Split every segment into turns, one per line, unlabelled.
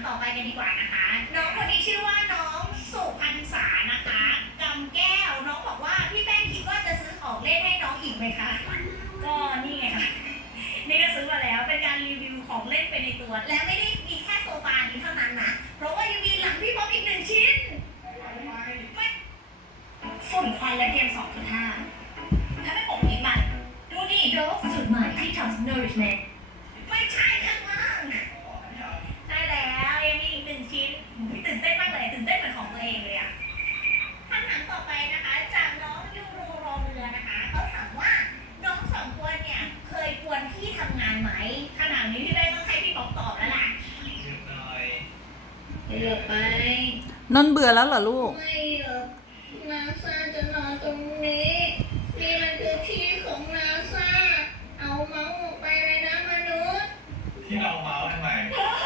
ต่อไปกันดีกว่านะคะน้องคนนี้ชื่อว่าน้องสุพรรษานะคะกำแก้วน้องบอกว่าพี่แป้งคิดว่าจะซื้อของเล่นให้น้องอีกไหมคะก็นี่ไงค่ะนี่ก็ซื้อมาแล้วเป็นการรีวิวของเล่นไปในตัวและไม่ได้มีแค่โซฟานี้เท่านั้นนะเพราะว่ายังมีหลังพี่ป๊อปอีก1 ชิ้นฝุ่นควันและ PM 2.5ถ้าไม่ผมนิดมันดูนี่โดฟสูตรใหม่ที่ทำ nourishment ไม่ใช่ข้างล่างใช่แล้วยังมีอีก1 ชิ้นตื่นเต้นมากเลยตื่นเต้นเหมือนของตัวเองเลยอะคำถามต่อไปนะคะจากน้องยูโรรอเรือนะคะเขาถามว่าน้อง2 ตัวเนี่ยเคยกวนพี่ทำงานไหมขนาดนี้พี่ได้ต้องให้พี่ป๊อปตอบแล้วล่ะเลือกไป
นนท์เบื่อแล้วเหรอลูก
ไม่หรอกนาซาจะนอนตรงนี้นี่มันคือที่ของนาซาเอาเมาส์ออกไปเลยนะมนุษย์
ที่เราเมาส์ทำไม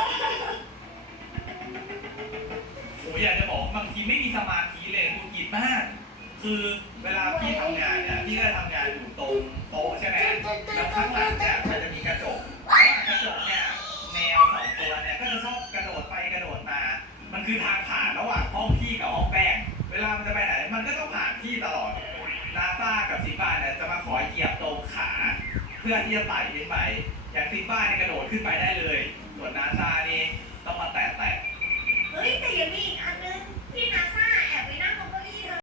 โอ้ยอยากจะบอกบางทีไม่มีสมาธิเลยหงุดหงิดมาก คือเวลาพี่ทำงานเนี่ยพี่ก็ทำงานอยู่ตรงโต๊ะใช่ไหมแล้วข้างหลังเนี่ยมันจะมีกระจกกระจกเนี่ยแมว2 ตัวเนี่ยก็จะชอบกระโดดไปกระโดดมา มันคือทางผ่านระหว่างห้องพี่กับห้องแป้งเวลามันจะไปไหนมันก็ต้องผ่านพี่ตลอดนาซากับซิมบ้าเนี่ยจะมาขอเหยียบตรงขา เพื่อที่จะไต่ขึ้นไปอย่างซิมบ้าเนี่ยกระโดดขึ้นไปได้เลยส่วนนาซานี่ต้องมาแตะ
เฮ้ยแต่ยังมีอีกอัน